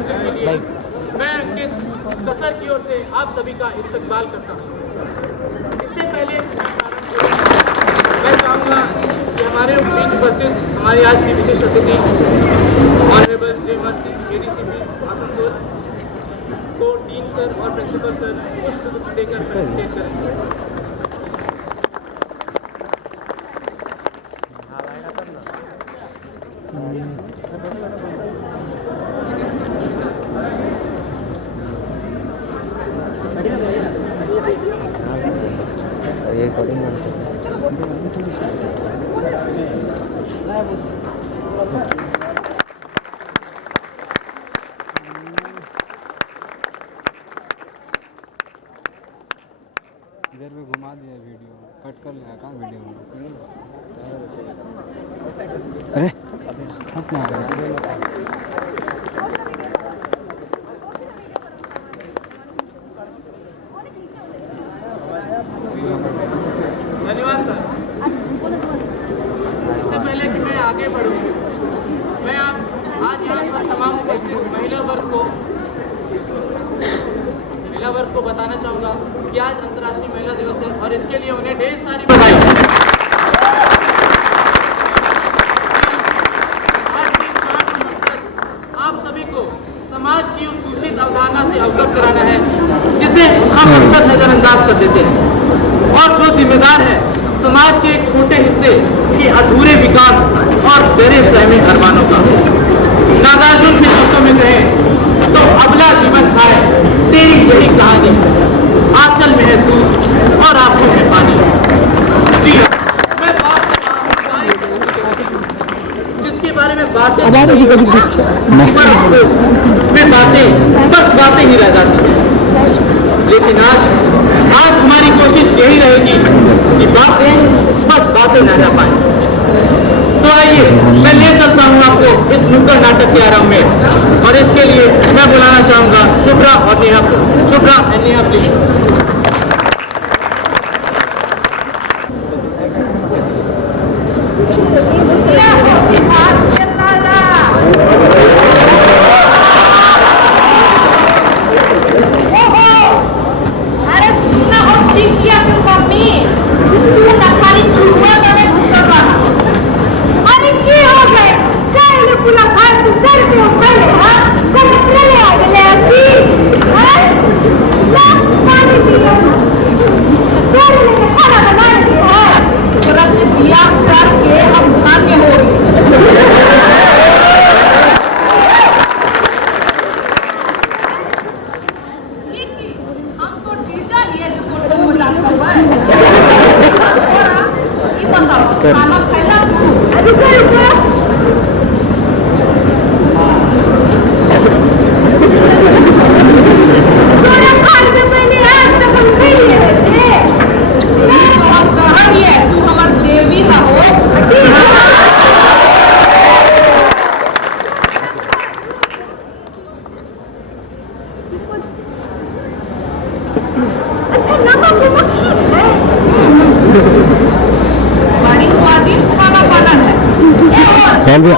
मंचन के लिए मैं अंकित कसर की ओर से आप सभी का इस्तकबाल करता हूँ। इससे पहले मैं चाहूँगा कि हमारे बीच उपस्थित हमारी आज की विशेष अतिथि ऑनरेबल श्रीमती एडीसीपी आसनसोल को डीन सर और प्रिंसिपल सर पुष्प देकर फेलिसिटेट करेंगे। इधर भी घुमा दिया वीडियो कट कर लिया कहाँ वीडियो में अरे अपना धन्यवाद सर। इससे पहले कि मैं आगे बढ़ूं, मैं आज यहाँ पर तमाम उपस्थित महिला वर्ग को बताना चाहूँगा कि आज अंतर्राष्ट्रीय महिला दिवस है और इसके लिए उन्हें ढेर सारी बधाई। आज के इस पाठ का मकसद आप सभी को समाज की उस दूषित अवधारणा से अवगत कराना है जिसे हम अक्सर नजरअंदाज कर देते हैं और जो जिम्मेदार है समाज के एक छोटे हिस्से के अधूरे विकास और डरे सहमे अरमानों का। नागार्जुन के शब्दों में कहें तो अबला जीवन खाए तेरी यही कहानी, आंचल में है दूध और आंखों में पानी। जी मैं बात कर रहा हूँ जिसके बारे में बातें में बातें ही रह जाती हैं। लेकिन आज हमारी कोशिश यही रहेगी कि बातें बस बातें न रह पाए। तो आइए मैं ले चलता हूँ आपको इस नुक्कड़ नाटक के आरंभ में और इसके लिए मैं बुलाना चाहूँगा शुभ्रा और नेहा को। Shubhra and Neha please. चल भी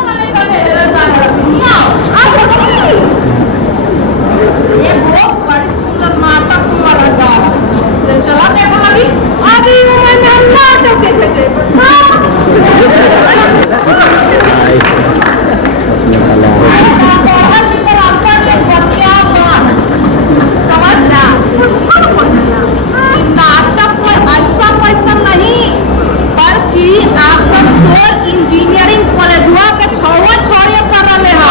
इंजीनियरिंग कॉलेज के छोड़ो कर रहे हैं।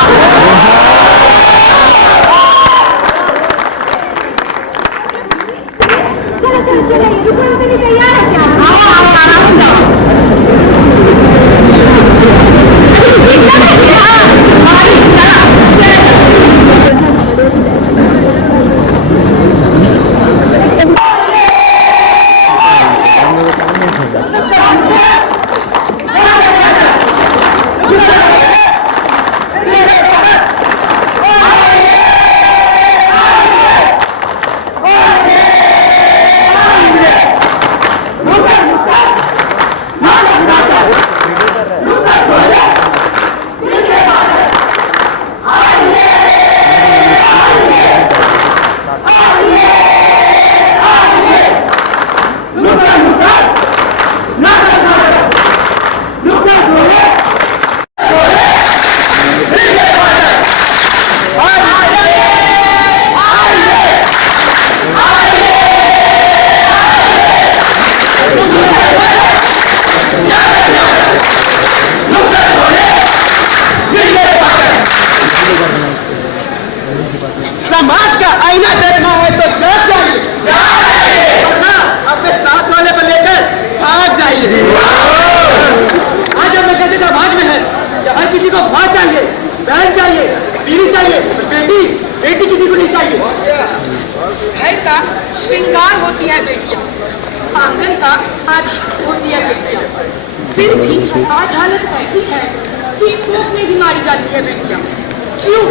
आंगन का आधार होती है बेटियां। फिर भी आज हालत ऐसी है कि कोख में ही मारी जाती है बेटियां। क्यों?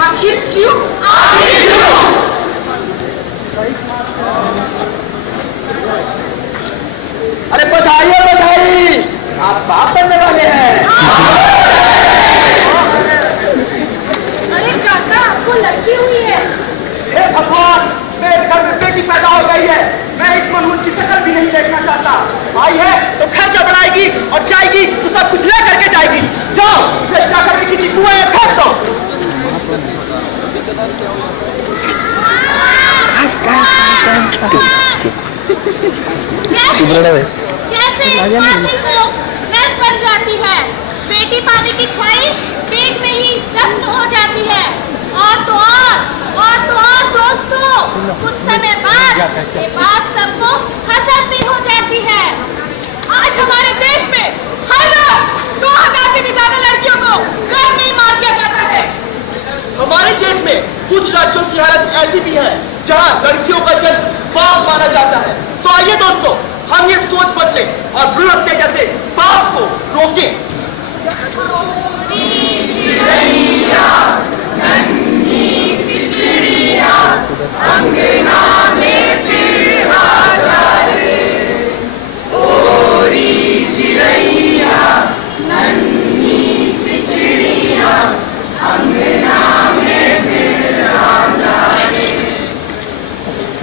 आखिर क्यों? आखिर क्यों? अरे बधाई है बधाई, आप बाप बनने वाले हैं। अरे काका, आपको लड़की हुई है। हे भगवान, मेरे घर में बेटी पैदा हो गई है। मैं इस मनहूस की शक्ल भी नहीं देखना चाहता। आई है तो खर्चा बढ़ाएगी और जाएगी तो सब कुछ ले करके जाएगी। जाओ इसे जाकर के किसी कुएं में फेंक दो। कैसे माटी को नर्क बन जाती है, बेटी पाने की ख्वाहिश पेट में ही दफ्न हो जाती है। और तो और दोस्तों, कुछ समय बाद ये बात सबको हसद भी हो जाती है। आज हमारे देश में हर रोज 2000 से भी ज्यादा लड़कियों को घर में ही मार दिया जाता है। हमारे देश में कुछ राज्यों की हालत ऐसी भी है जहां लड़कियों का जन्म पाप माना जाता है। तो आइए दोस्तों, हम ये सोच बदलें और भ्रूण हत्या जैसे पाप को रोकें।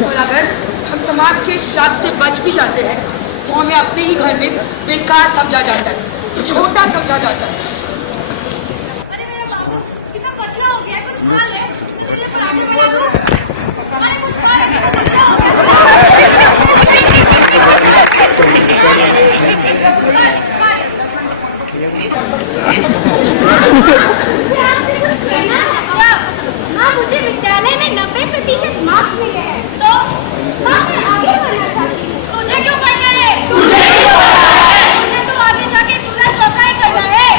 और अगर हम समाज के शाप से बच भी जाते हैं तो हमें अपने ही घर में बेकार समझा जाता है, छोटा समझा जाता है। अरे मेरा बाबू कितना पतला हो गया है, कुछ खा ले। तो तुझे पराठे बना दूं? अरे कुछ खा ले, कितना पतला हो गया। हाँ, मुझे विद्यालय में 90% मार्क्स मिले हैं, तो हाँ, मैं आगे बढ़ना चाहती हूँ। तुझे क्यों पढ़ना है? मुझे तो आगे जाके चूल्हा चौका ही करना है।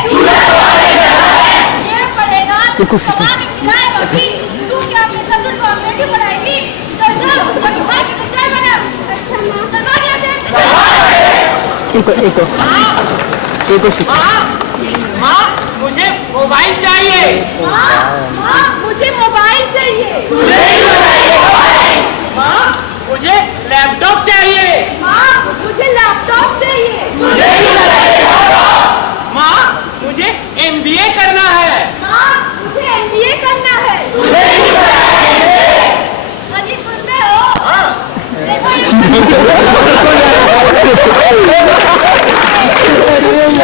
ये पढ़ेगा तो कमा के खिलाएगा भी। तू क्या अपने ससुर को अंग्रेजी पढ़ाएगी? चल जाके भाई के लिए चाय बना। चल भाग यहाँ से। माँ, मुझे मोबाइल चाहिए। माँ, मुझे मोबाइल चाहिए। माँ, मुझे लैपटॉप चाहिए। माँ, मुझे लैपटॉप चाहिए। माँ, मुझे MBA करना है। माँ, मुझे MBA करना है। अजी सुनते हो? देखो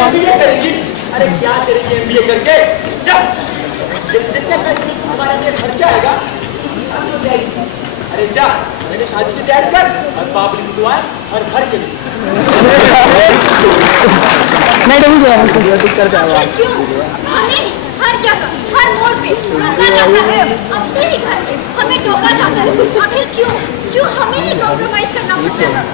MBA करेगी? अरे क्या करेगी MBA करके? जब जितने पैसे हमारे लिए खर्चा आएगा उसी सब हो जाएगी। अरे जा, मैंने शादी की तैयारी कर और बाप की दुआ और घर चली। क्यों हमें हर जगह हर मोड़ पे रोका जाता है, अपने ही घर में हमें टोका जाता है। आखिर क्यों हमें ही कॉम्प्रोमाइज करना पड़ता है?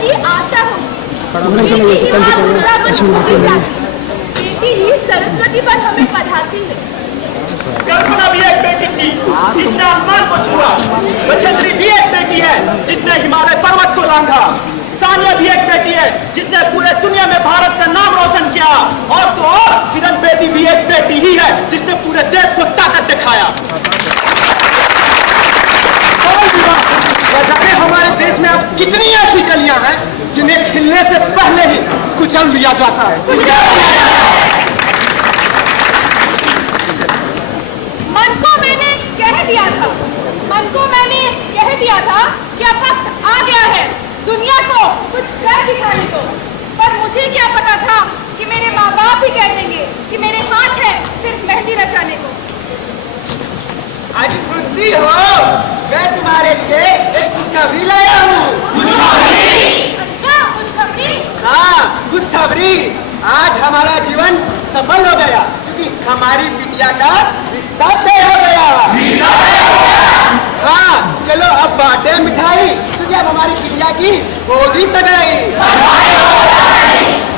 की आशा होगी। बेटी ही सरस्वती पर हमें पढ़ाती है। कल्पना भी एक बेटी थी जिसने आसमान को छुआ। बछेंद्री भी एक बेटी है जिसने हिमालय पर्वत को लांघा। सानिया भी एक बेटी है जिसने पूरे दुनिया में भारत का नाम रोशन किया। और तो और किरण बेटी भी एक बेटी ही है जिसने पूरे देश को ताकत दिखाया। न जाने हमारे देश में अब कितनी ऐसी कलियां हैं जिन्हें खिलने से पहले ही कुचल दिया जाता है। मन को मैंने कह दिया था कि अब वक्त आ गया है दुनिया को कुछ कर दिखाने को। पर मुझे क्या पता था कि मेरे माँ बाप ही कह देंगे कि मेरे हाथ है सिर्फ मेहंदी रचाने को। आज सुनती हो, मैं तुम्हारे लिए एक खुशखबरी लाया हूँ। अच्छा, खुशखबरी? हाँ, खुशखबरी। आज हमारा जीवन सफल हो गया। हमारी बिटिया का रिश्ता तय हो गया। हाँ चलो अब बांटे मिठाई, क्योंकि अब हमारी बिटिया की होगी सगाई।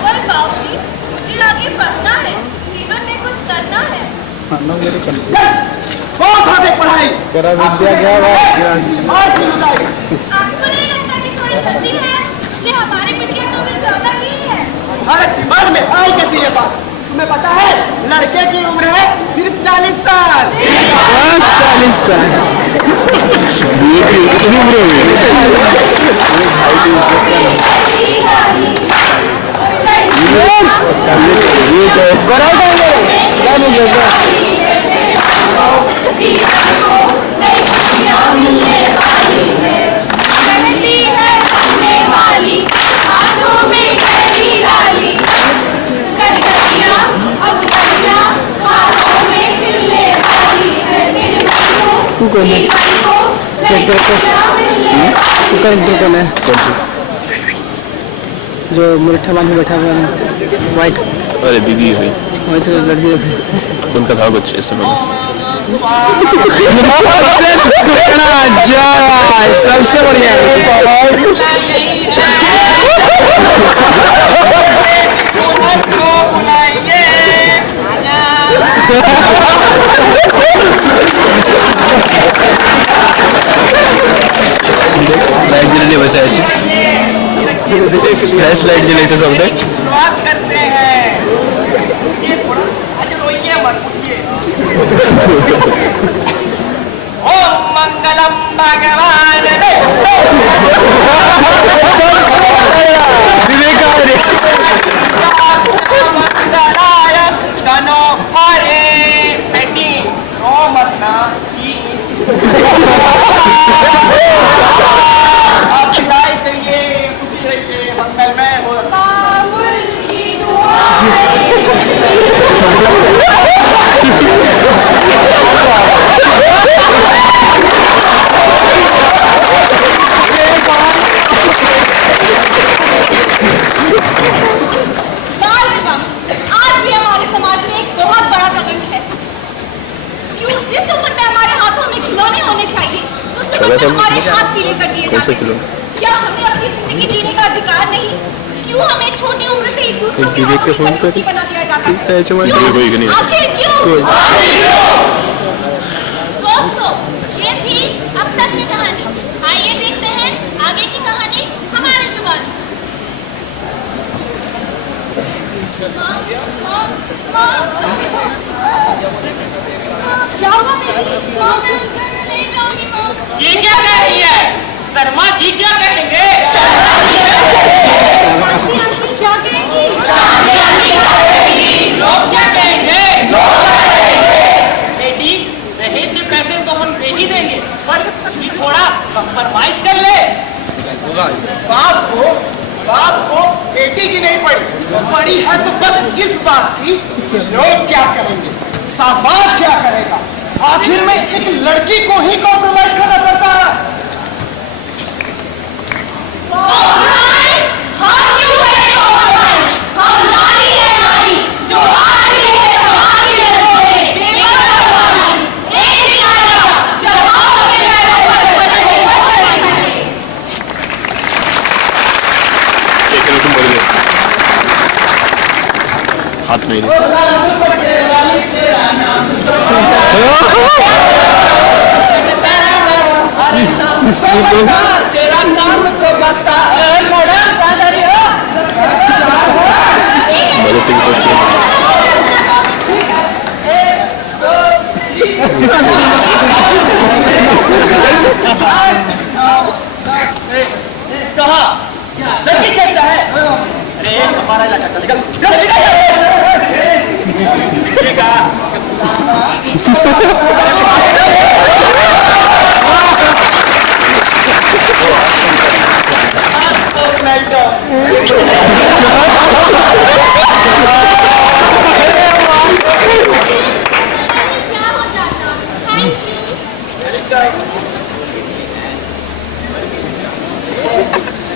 पर बाबूजी, मुझे आगे बढ़ना है, जीवन में कुछ करना है। बहुत हो गई पढ़ाई। विद्या क्या और सुनाई। आपको नहीं लगता कि थोड़ी जल्दी है? ये हमारी बिटिया तो भी ज्यादा ही है। हमारे दिमाग में आई कैसी ये बात? तुम्हें पता है लड़के की उम्र है सिर्फ 40 साल। 40 साल कौन है जो मुरठा बांध बैठा हुआ है वाइट? अरे दीदी है भाई, वही तो लड़की उनका था कुछ इस समय। सबसे बढ़िया लाइट जलने बस है फ्लैश लाइट जले से सब शुरुआत करते हैं। ये थोड़ा आज रोइए मत उठिए। ओम मंगलम भगवान मंगलाय धनो हरे। बेटी रो मत ना, आप विदाई करिए, सुखी रहिए, मंगलमय हो। बाल विवाह आज भी हमारे समाज में एक बहुत बड़ा कलंक है। क्यों? जिस उम्र में हमारे हाथों में खिलौने होने चाहिए, उस उम्र में हमारे हाथ पीले कर दिए जाते हैं। क्या हमें अपनी जिंदगी जीने का अधिकार नहीं? क्यों हमें छोटी उम्र से एक दूसरे के हाथों में कठपुतली बना दिया जाता है? क्यों? आखिर क्यों? दोस्तों, ये थी अब तक की कहानी। आइए देखते हैं आगे की कहानी हमारे जुबान। क्या हुआ बेटी? मैं उस घर में नहीं जाऊंगी माँ। ये क्या कह रही है? शर्मा जी क्या कहेंगे? शादी क्या कहेंगी? लोग क्या कहेंगे? बेटी दहेज के पैसे तो हम दे ही देंगे, पर ये थोड़ा कंप्रोमाइज कर ले। बाप को बेटी की नहीं पड़ी है तो बस इस बात की लोग क्या करेंगे, समाज क्या करेगा। आखिर में एक लड़की को ही कॉम्प्रोमाइज करना पड़ता है। हम क्यों करें कॉम्प्रोमाइज? हम नारी है नारी, जो आज भी है समाज के लोगों में बेवजह हुआ। एक दिन आएगा जब हम अपने पैरों पर खड़े होकर रहेंगे। तुम बोल गए हाथ में तेरा काम तो बनता है मदद की कोशिश कहा लड़की चाहिए है। अरे हमारा इलाका चल निकल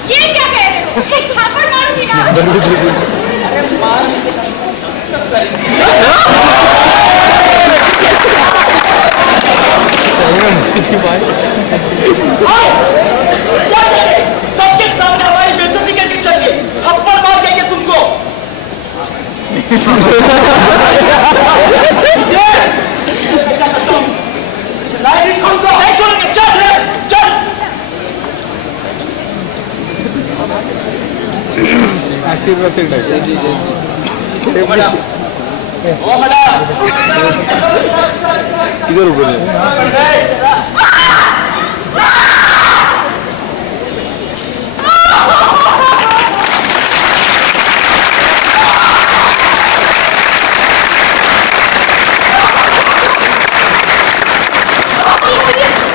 ये क्या कह रहे हो? एक छापड़ मारूंगी ना। नहीं छोड़ेंगे, चल रे, चल। किधर ऊपर है?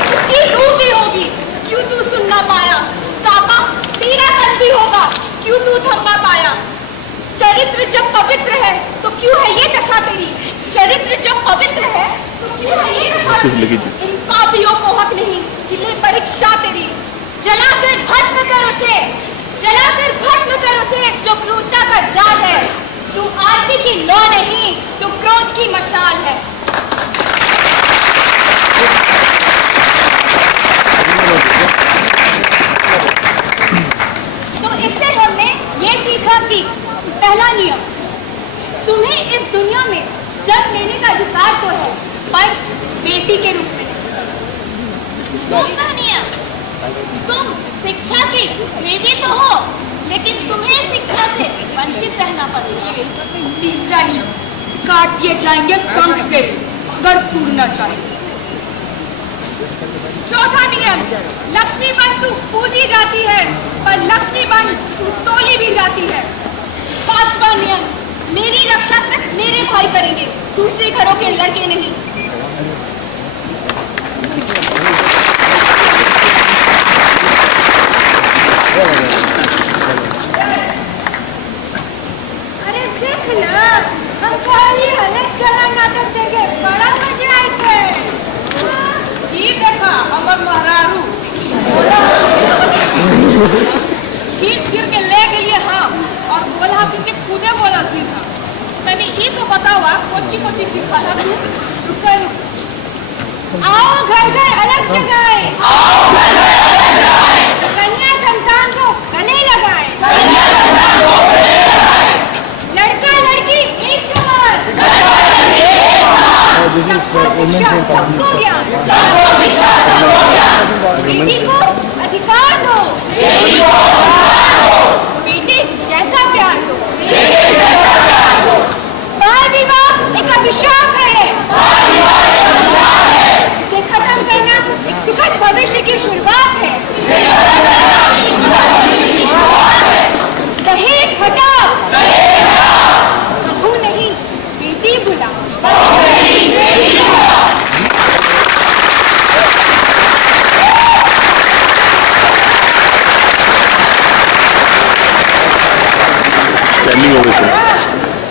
इसकी रूह भी होगी, क्यों तू सुन ना पाया? कापा तेरा तन भी होगा, क्यों तू थम ना पाया? चरित्र जब पवित्र है तो क्यों है ये दशा तेरी? चरित्र जब पवित्र है तो क्यों है ये दशा तेरी? इन पापियों को हक नहीं कि ले परीक्षा तेरी। जलाकर भस्म कर उसे, जलाकर भस्म कर उसे जो क्रूरता का जाल है। तू आरती की लौ नहीं, तू क्रोध की मशाल है। तो इससे हमने ये सीखा कि पहला नियम, तुम्हें इस दुनिया में जन्म लेने का अधिकार तो है, पर बेटी के रूप में। दूसरा नियम, तुम शिक्षा की देवी तो हो, लेकिन तुम्हें शिक्षा से वंचित रहना पड़ेगा। तीसरा नियम, काट दिए जाएंगे पंख तेरे अगर तू न चाहे। चौथा नियम, लक्ष्मी बन तू पूजी जाती है, पर लक्ष्मी बन तू तोली भी जाती है। पांचवा नियम, मेरी रक्षा सिर्फ मेरे भाई करेंगे, दूसरे घरों के लड़के नहीं। अरे देख ना, हम खाली हले चला नाटक देखे बड़ा मजा आए थे। ये देखा हमर महरारू खींच सिर के ले के लिए हम और बोला कि खुदे बोला थी ना। मैंने ये तो बतावा कोची कोची सीखा था तू। रुको आओ घर घर अलग जगाए, आओ घर घर अलग जगाए, कन्या संतान को गले लगाए, कन्या संतान को गले लगाए, लड़का लड़की एक समान, लड़का लड़की एक समान, सबको शिक्षा सबको ज्ञान, सबको शिक्षा सबको ज्ञान, बेटी को अधिकार दो, बेटी को अधिकार दो, बेटे जैसा प्यार दो, बेटे जैसा प्यार दो। बाल विवाह एक अभिशाप है, बाल विवाह एक अभिशाप है, इसे खत्म करना एक सुखद भविष्य की शुरुआत है, इसे खत्म करना एक सुखद भविष्य की शुरुआत है। दहेज हटाओ, दहेज हटाओ, बहू नहीं बेटी बुलाओ, बहू नहीं बेटी बुलाओ। Standing ovation.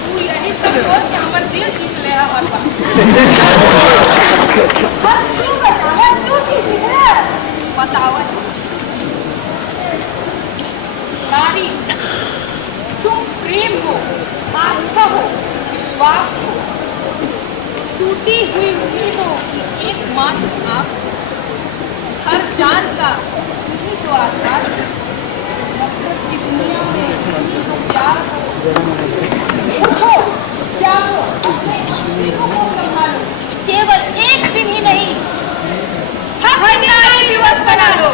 तू यही सब बोल के हमर दिल जीत ले हर बार। तू बतावा, तू की जिगरा बतावा। नारी, तुम प्रेम हो, आस्था हो, विश्वास हो, टूटी हुई उम्मीदों की एकमात्र आस हो, हर जान का तुम्ही तो आधार हो, नफरत की दुनिया में तुम्ही तो प्यार हो। उठो, जागो, अपने अस्तित्व को संभालो, केवल एक दिन ही नहीं, हर नारी दिवस बना लो।